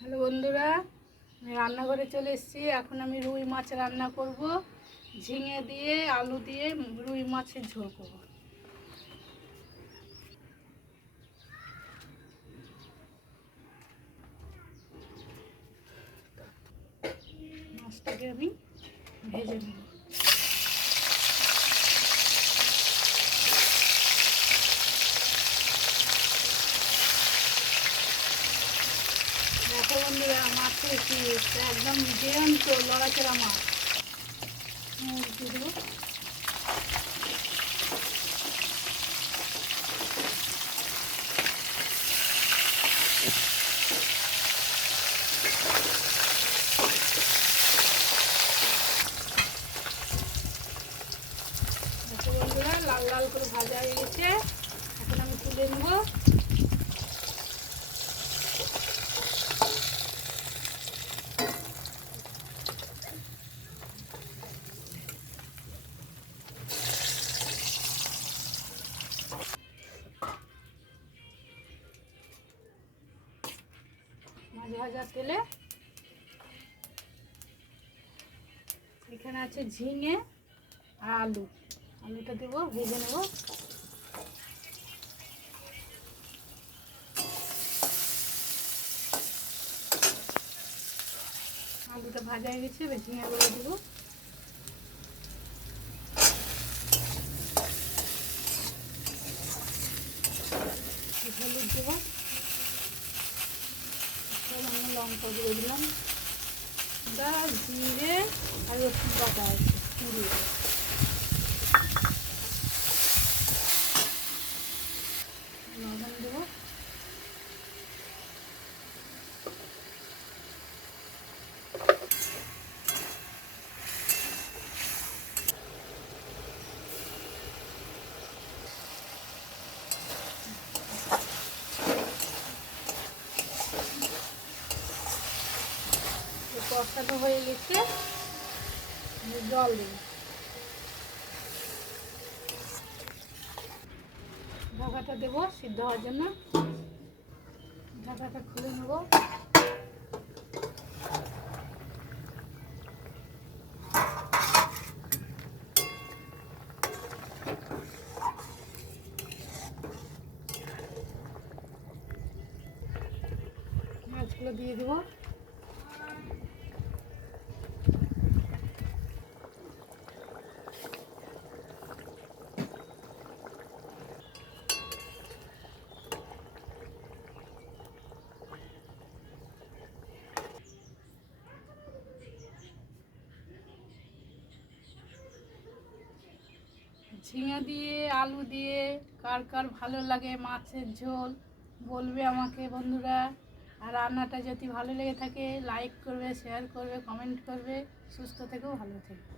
Hello বন্ধুরা, আমি রান্নাঘরে চলে এসেছি। এখন আমি রুই মাছ রান্না করব। ঝিঙে দিয়ে আলু দিয়ে রুই মাছের ঝোল করব। মাছটাকে আমি ভেজে নেব। দেখো বন্ধুরা, মাছের পিস একদম জ্যান্ত লড়াচড়া মাছ দিয়ে দেবো। দেখো বন্ধুরা, লাল লাল করে ভাজা হয়ে গেছে। এখন আমি তুলে নেবো। মাছ ভাজা তেলে এখানে আছে ঝিঙে আর আলুটা দেবো, ভেজে নেব। আলুটা ভাজা হয়ে গেছে, এবার ঝিঙেগুলো দেবো। হলুদ দেবো, লঙ্কা গুঁড়ো দিলাম, জিরে আর রসুন বাটা আছে পুড়িয়ে। লবণ দেবো, কষানো হয়ে গেছে, জল দেব। ঢাকাটা দেবো সিদ্ধ হওয়ার জন্য। ঢাকাটা খুলে নেব। মাছগুলো দিয়ে দেবো। ঝিঙে দিয়ে আলু দিয়ে কার কার ভালো লাগে মাছের ঝোল বলবে আমাকে বন্ধুরা। আর রান্নাটা যদি ভালো লেগে থাকে লাইক করবে, শেয়ার করবে, কমেন্ট করবে। সুস্থ থেকেও ভালো থেকো।